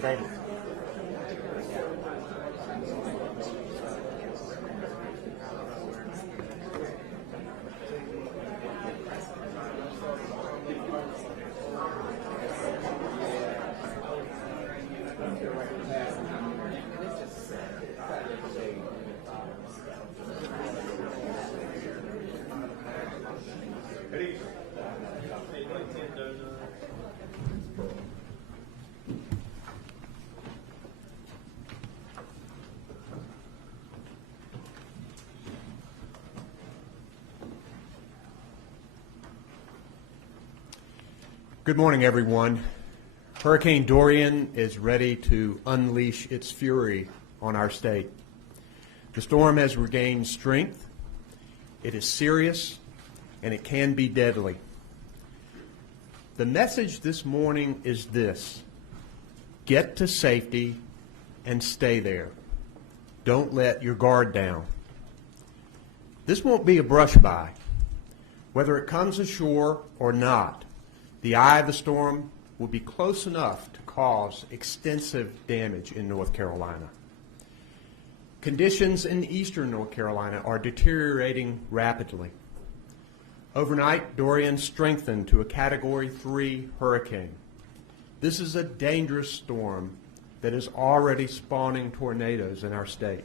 David. Good morning, everyone. Hurricane Dorian is ready to unleash its fury on our state. The storm has regained strength. It is serious, and it can be deadly. The message this morning is this: get to safety and stay there. Don't let your guard down. This won't be a brush by. Whether it comes ashore or not, the eye of the storm will be close enough to cause extensive damage in North Carolina. Conditions in eastern North Carolina are deteriorating rapidly. Overnight, Dorian strengthened to a Category 3 hurricane. This is a dangerous storm that is already spawning tornadoes in our state.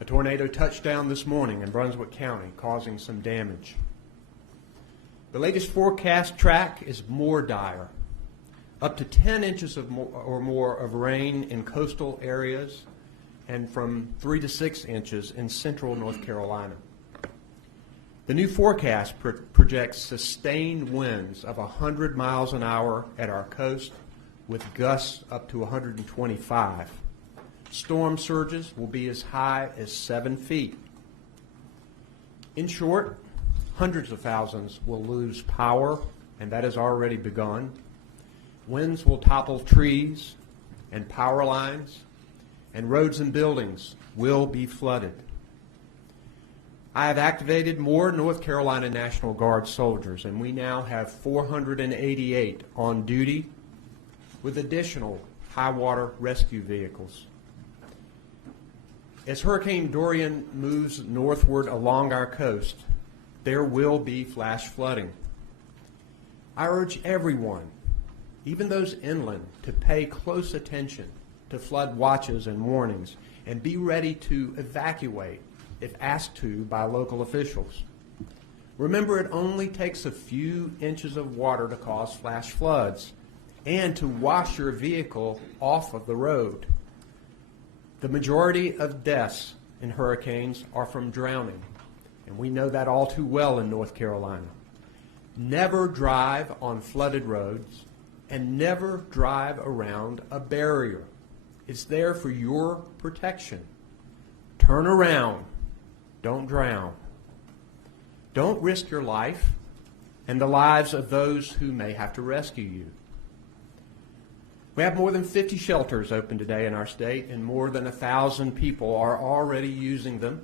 A tornado touched down this morning in Brunswick County, causing some damage. The latest forecast track is more dire. Up to 10 inches or more of rain in coastal areas, and from 3 to 6 inches in central North Carolina. The new forecast projects sustained winds of 100 miles an hour at our coast, with gusts up to 125. Storm surges will be as high as 7 feet. In short, hundreds of thousands will lose power, and that has already begun. Winds will topple trees and power lines, and roads and buildings will be flooded. I have activated more North Carolina National Guard soldiers, and we now have 488 on duty with additional high water rescue vehicles. As Hurricane Dorian moves northward along our coast, there will be flash flooding. I urge everyone, even those inland, to pay close attention to flood watches and warnings and be ready to evacuate if asked to by local officials. Remember, it only takes a few inches of water to cause flash floods and to wash your vehicle off of the road. The majority of deaths in hurricanes are from drowning, and we know that all too well in North Carolina. Never drive on flooded roads, and never drive around a barrier. It's there for your protection. Turn around. Don't drown. Don't risk your life and the lives of those who may have to rescue you. We have more than 50 shelters open today in our state, and more than 1,000 people are already using them.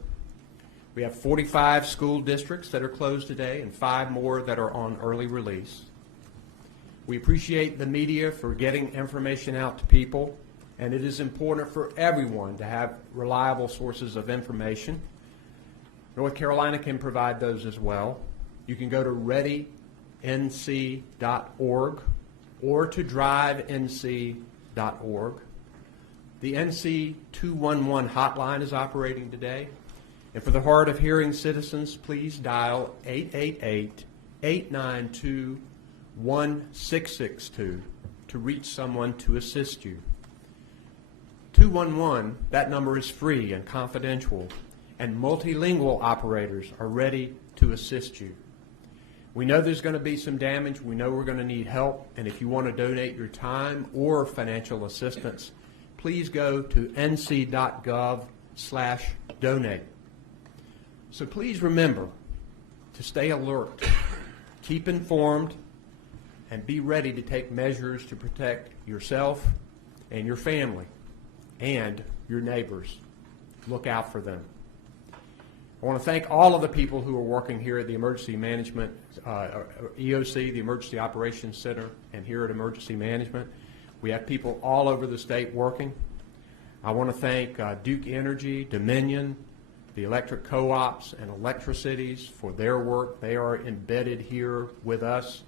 We have 45 school districts that are closed today and 5 more that are on early release. We appreciate the media for getting information out to people, and it is important for everyone to have reliable sources of information. North Carolina can provide those as well. You can go to readync.org or to drivenc.org. The NC 211 hotline is operating today. And for the hard of hearing citizens, please dial 888-892-1662 to reach someone to assist you. 211, that number is free and confidential, and multilingual operators are ready to assist you. We know there's going to be some damage. We know we're going to need help. And if you want to donate your time or financial assistance, please go to nc.gov/donate. So please remember to stay alert, keep informed, and be ready to take measures to protect yourself and your family and your neighbors. Look out for them. I want to thank all of the people who are working here at the Emergency Management, EOC, the Emergency Operations Center, and here at Emergency Management. We have people all over the state working. I want to thank Duke Energy, Dominion, the electric co-ops, and electricities for their work. They are embedded here with us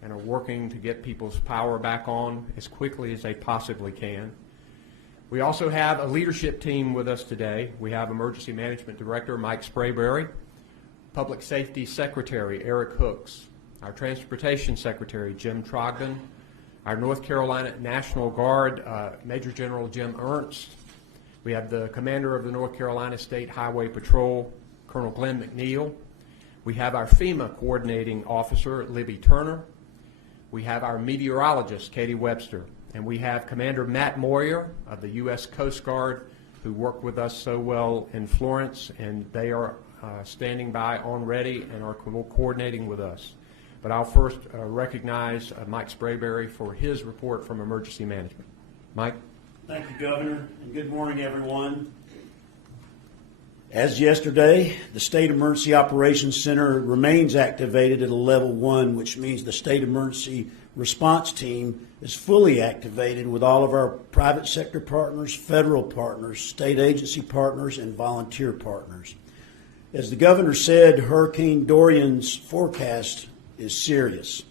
and are working to get people's power back on as quickly as they possibly can. We also have a leadership team with us today. We have Emergency Management Director Mike Sprayberry, Public Safety Secretary Eric Hooks, our Transportation Secretary Jim Trogdon, our North Carolina National Guard Major General Jim Ernst. We have the Commander of the North Carolina State Highway Patrol, Colonel Glenn McNeil. We have our FEMA Coordinating Officer, Libby Turner. We have our meteorologist, Katie Webster. And we have Commander Matt Moyer of the U.S. Coast Guard, who worked with us so well in Florence, and they are standing by on ready and are coordinating with us. But I'll first recognize Mike Sprayberry for his report from Emergency Management. Mike? Thank you, Governor, and good morning, everyone. As yesterday, the State Emergency Operations Center remains activated at a level 1, which means the State Emergency Response Team is fully activated with all of our private sector partners, federal partners, state agency partners, and volunteer partners. As the Governor said, Hurricane Dorian's forecast is serious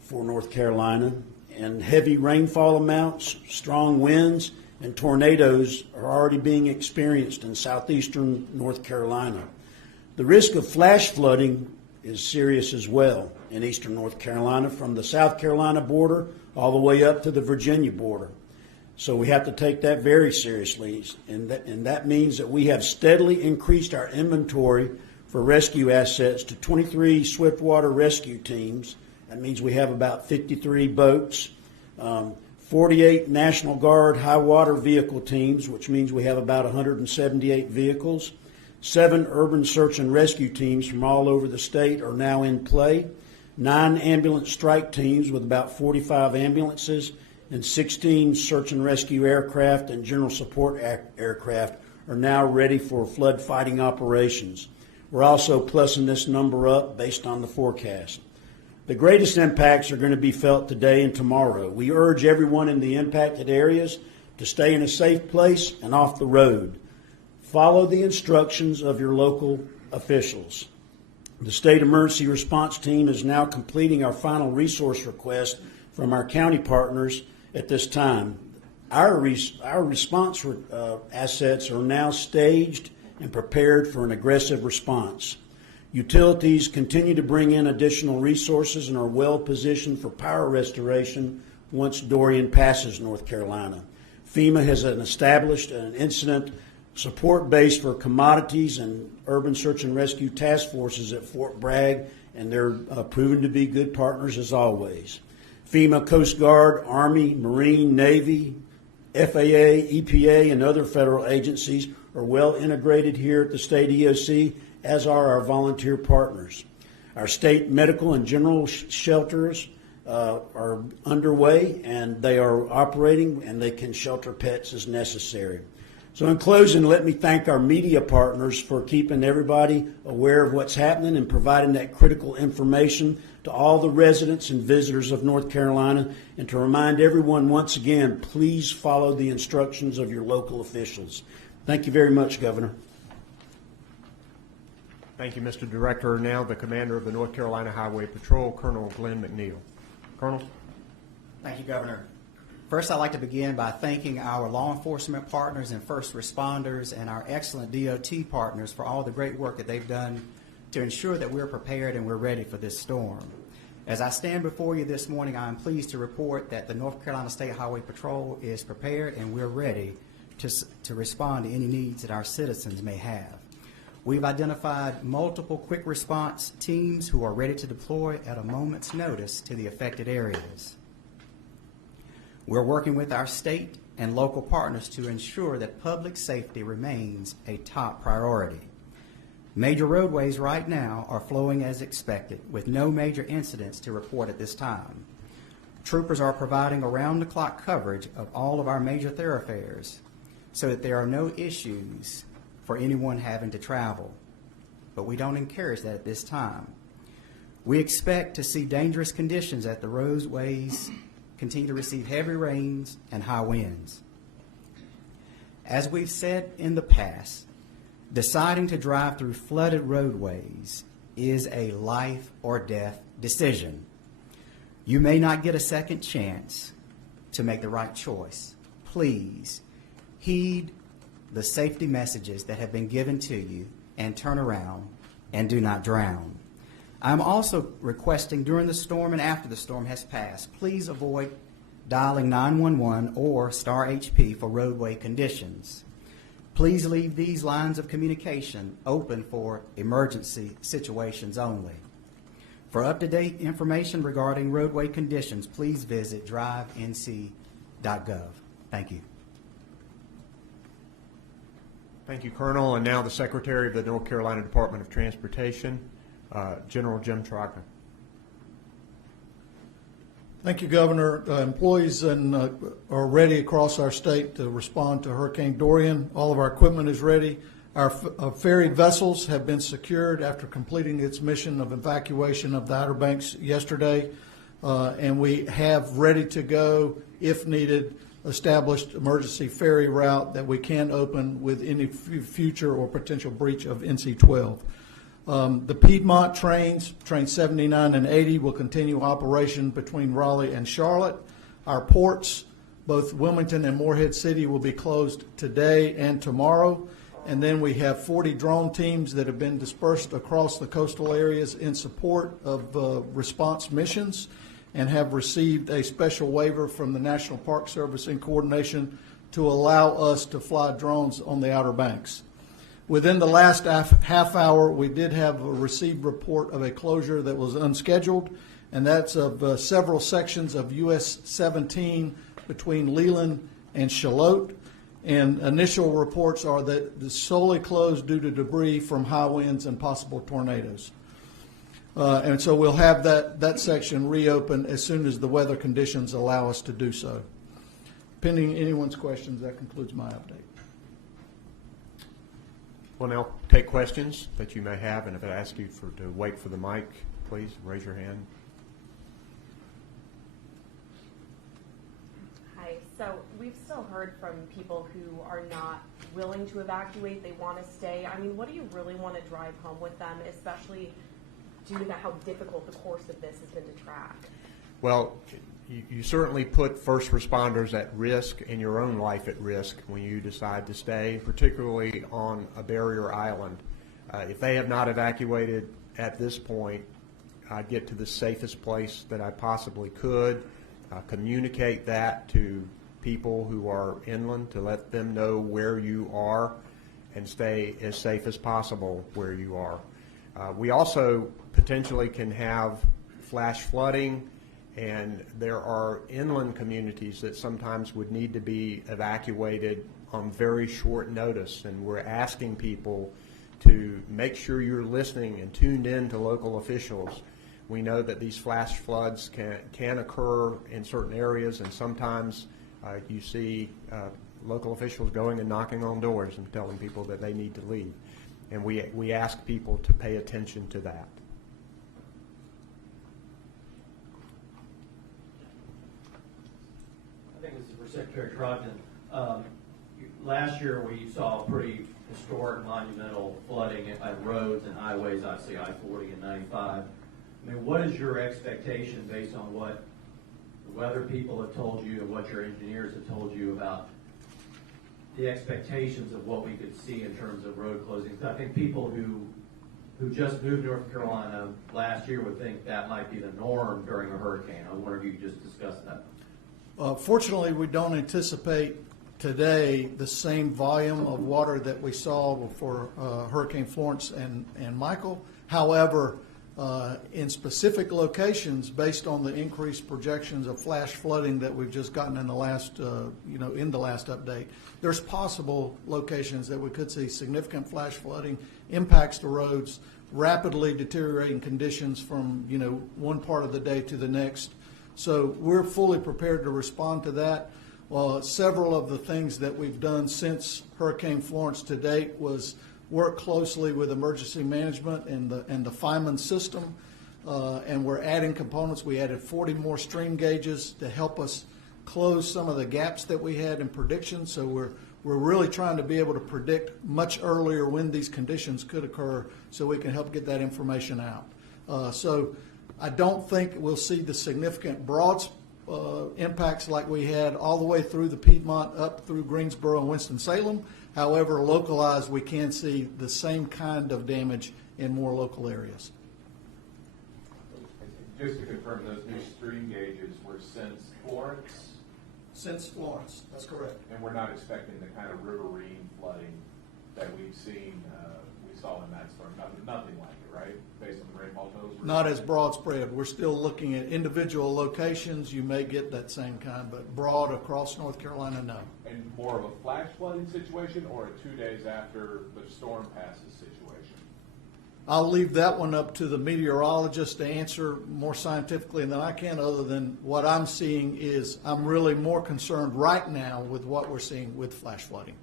for North Carolina, and heavy rainfall amounts, strong winds, and tornadoes are already being experienced in southeastern North Carolina. The risk of flash flooding is serious as well in eastern North Carolina, from the South Carolina border all the way up to the Virginia border. So we have to take that very seriously, and that means that we have steadily increased our inventory for rescue assets to 23 swiftwater rescue teams. That means we have about 53 boats, 48 National Guard high water vehicle teams, which means we have about 178 vehicles. 7 urban search and rescue teams from all over the state are now in play. 9 ambulance strike teams with about 45 ambulances, and 16 search and rescue aircraft and general support aircraft are now ready for flood fighting operations. We're also plussing this number up based on the forecast. The greatest impacts are going to be felt today and tomorrow. We urge everyone in the impacted areas to stay in a safe place and off the road. Follow the instructions of your local officials. The State Emergency Response Team is now completing our final resource request from our county partners at this time. Our response assets are now staged and prepared for an aggressive response. Utilities continue to bring in additional resources and are well positioned for power restoration once Dorian passes North Carolina. FEMA has established an incident support base for commodities and urban search and rescue task forces at Fort Bragg, and they're proven to be good partners as always. FEMA, Coast Guard, Army, Marine, Navy, FAA, EPA, and other federal agencies are well integrated here at the state EOC, as are our volunteer partners. Our state medical and general shelters are underway, and they are operating, and they can shelter pets as necessary. So in closing, let me thank our media partners for keeping everybody aware of what's happening and providing that critical information to all the residents and visitors of North Carolina, and to remind everyone once again, please follow the instructions of your local officials. Thank you very much, Governor. Thank you, Mr. Director. Now the Commander of the North Carolina Highway Patrol, Colonel Glenn McNeil. Colonel. Thank you, Governor. First, I'd like to begin by thanking our law enforcement partners and first responders and our excellent DOT partners for all the great work that they've done to ensure that we're prepared and we're ready for this storm. As I stand before you this morning, I am pleased to report that the North Carolina State Highway Patrol is prepared and we're ready to respond to any needs that our citizens may have. We've identified multiple quick response teams who are ready to deploy at a moment's notice to the affected areas. We're working with our state and local partners to ensure that public safety remains a top priority. Major roadways right now are flowing as expected, with no major incidents to report at this time. Troopers are providing around-the-clock coverage of all of our major thoroughfares so that there are no issues for anyone having to travel. But we don't encourage that at this time. We expect to see dangerous conditions at the roadways continue to receive heavy rains and high winds. As we've said in the past, deciding to drive through flooded roadways is a life or death decision. You may not get a second chance to make the right choice. Please heed the safety messages that have been given to you and turn around and do not drown. I'm also requesting during the storm and after the storm has passed, please avoid dialing 911 or star HP for roadway conditions. Please leave these lines of communication open for emergency situations only. For up-to-date information regarding roadway conditions, please visit drivenc.gov. Thank you. Thank you, Colonel. And now the Secretary of the North Carolina Department of Transportation, General Jim Trocker. Thank you, Governor. Employees are ready across our state to respond to Hurricane Dorian. All of our equipment is ready. Our ferry vessels have been secured after completing its mission of evacuation of the Outer Banks yesterday, and we have ready to go, if needed, established emergency ferry route that we can open with any future or potential breach of NC 12. The Piedmont trains, trains 79 and 80, will continue operation between Raleigh and Charlotte. Our ports, both Wilmington and Morehead City, will be closed today and tomorrow. And then we have 40 drone teams that have been dispersed across the coastal areas in support of response missions and have received a special waiver from the National Park Service in coordination to allow us to fly drones on the Outer Banks. Within the last half hour, we did have a received report of a closure that was unscheduled, and that's of several sections of US 17 between Leland and Charlotte. And initial reports are that it's solely closed due to debris from high winds and possible tornadoes. And so we'll have that section reopened as soon as the weather conditions allow us to do so. Pending anyone's questions, that concludes my update. We'll now take questions that you may have, and if I ask you to wait for the mic, please raise your hand. Hi. So we've still heard from people who are not willing to evacuate. They want to stay. I mean, what do you really want to drive home with them, especially due to how difficult the course of this has been to track? Well, you certainly put first responders at risk and your own life at risk when you decide to stay, particularly on a barrier island. If they have not evacuated at this point, I'd get to the safest place that I possibly could, communicate that to people who are inland to let them know where you are and stay as safe as possible where you are. We also potentially can have flash flooding, and there are inland communities that sometimes would need to be evacuated on very short notice, and we're asking people to make sure you're listening and tuned in to local officials. We know that these flash floods can occur in certain areas, and sometimes you see local officials going and knocking on doors and telling people that they need to leave. And we ask people to pay attention to that. I think this is for Secretary Trogdon. Last year we saw pretty historic monumental flooding at roads and highways, obviously I-40 and 95. I mean, what is your expectation based on what the weather people have told you and what your engineers have told you about the expectations of what we could see in terms of road closings? I think people who just moved to North Carolina last year would think that might be the norm during a hurricane. I wonder if you could just discuss that. Fortunately, we don't anticipate today the same volume of water that we saw for Hurricane Florence and Michael. However, in specific locations, based on the increased projections of flash flooding that we've just gotten in the last, in the last update, there's possible locations that we could see significant flash flooding, impacts to roads, rapidly deteriorating conditions from, one part of the day to the next. So we're fully prepared to respond to that. Several of the things that we've done since Hurricane Florence to date was work closely with emergency management and the FIMAN system and we're adding components. We added 40 more stream gauges to help us close some of the gaps that we had in prediction. So we're really trying to be able to predict much earlier when these conditions could occur so we can help get that information out. So I don't think we'll see the significant broad impacts like we had all the way through the Piedmont up through Greensboro and Winston-Salem. However, localized, we can see the same kind of damage in more local areas. Just to confirm, those new stream gauges were since Florence, Since Florence, that's correct. and we're not expecting the kind of riverine flooding that we've seen, we saw in that storm. Nothing like it, right? Based on the rainfall totals? Not as broad spread. We're still looking at individual locations. You may get that same kind, but broad across North Carolina, no. And more of a flash flooding situation or a 2 days after the storm passes situation? I'll leave that one up to the meteorologist to answer more scientifically than I can, other than what I'm seeing is I'm really more concerned right now with what we're seeing with flash flooding.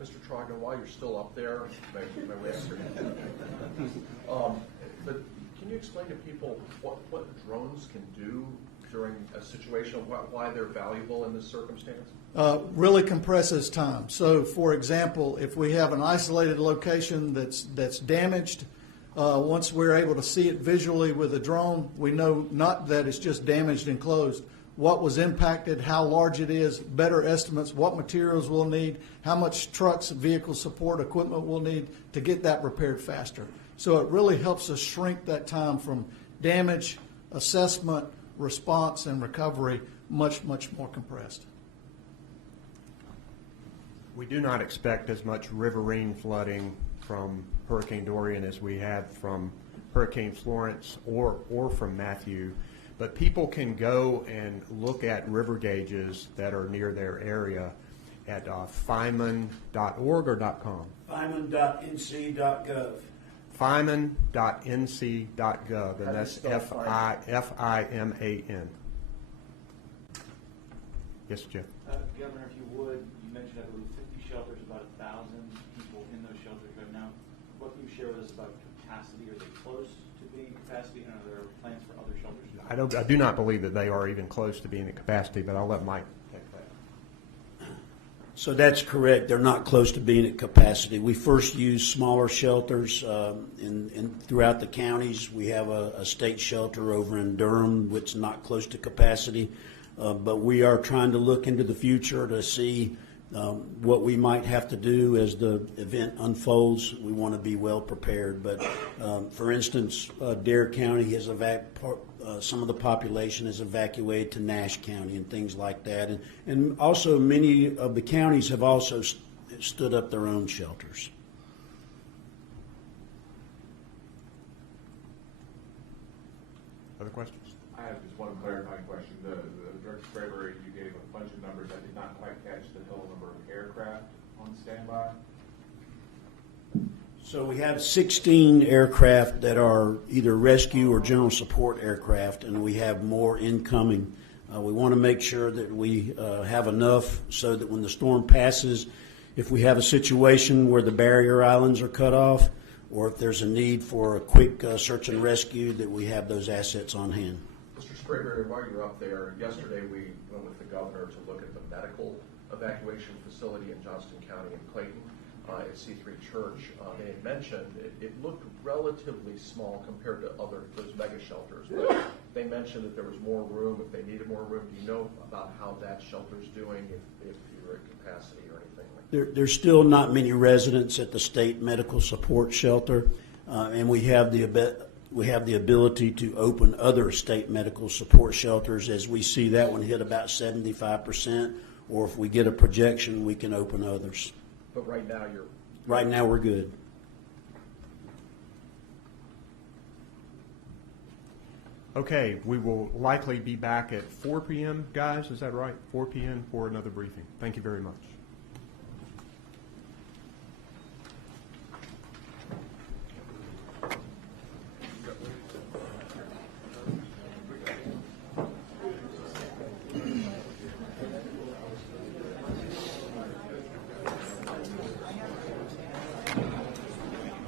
Mr. Trogan, while you're still up there, may we ask you? But can you explain to people what drones can do during a situation, why they're valuable in this circumstance? Really compresses time. So, for example, if we have an isolated location that's damaged, once we're able to see it visually with a drone, we know not that it's just damaged and closed, what was impacted, how large it is, better estimates, what materials we'll need, how much trucks, vehicle support, equipment we'll need to get that repaired faster. So it really helps us shrink that time from damage, assessment, response, and recovery much, much more compressed. We do not expect as much riverine flooding from Hurricane Dorian as we had from Hurricane Florence or from Matthew. But people can go and look at river gauges that are near their area at fiman.org or .com. Fiman.nc.gov. Fiman.nc.gov, and that's Fiman. Yes, Jeff. Governor, if you would, you mentioned, I believe, 50 shelters, about 1,000 people in those shelters right now. What can you share with us about capacity? Are they close to being capacity, and are there plans for other shelters? I do not believe that they are even close to being at capacity, but I'll let Mike take that. So that's correct. They're not close to being at capacity. We first used smaller shelters throughout the counties. We have a state shelter over in Durham, which is not close to capacity. But we are trying to look into the future to see what we might have to do as the event unfolds. We want to be well prepared. But for instance, Dare County has some of the population is evacuated to Nash County and things like that. And also many of the counties have also stood up their own shelters. Other questions? I have just one clarifying question. The Director Spraber, you gave a bunch of numbers. I did not quite catch the total number of aircraft on standby. So we have 16 aircraft that are either rescue or general support aircraft, and we have more incoming. We want to make sure that we have enough so that when the storm passes, if we have a situation where the barrier islands are cut off, or if there's a need for a quick search and rescue, that we have those assets on hand. Mr. Spraber, while you're up there, yesterday we went with the governor to look at the medical evacuation facility in Johnston County and Clayton at C3 Church. They had mentioned it looked relatively small compared to those mega shelters, but they mentioned that there was more room if they needed more room. Do you know about how that shelter's doing, if you're at capacity or anything like that? There's still not many residents at the state medical support shelter, and we have the ability to open other state medical support shelters as we see that one hit about 75%, or if we get a projection, we can open others. But right now we're good. Okay, we will likely be back at 4 p.m., guys. Is that right? 4 p.m. for another briefing. Thank you very much.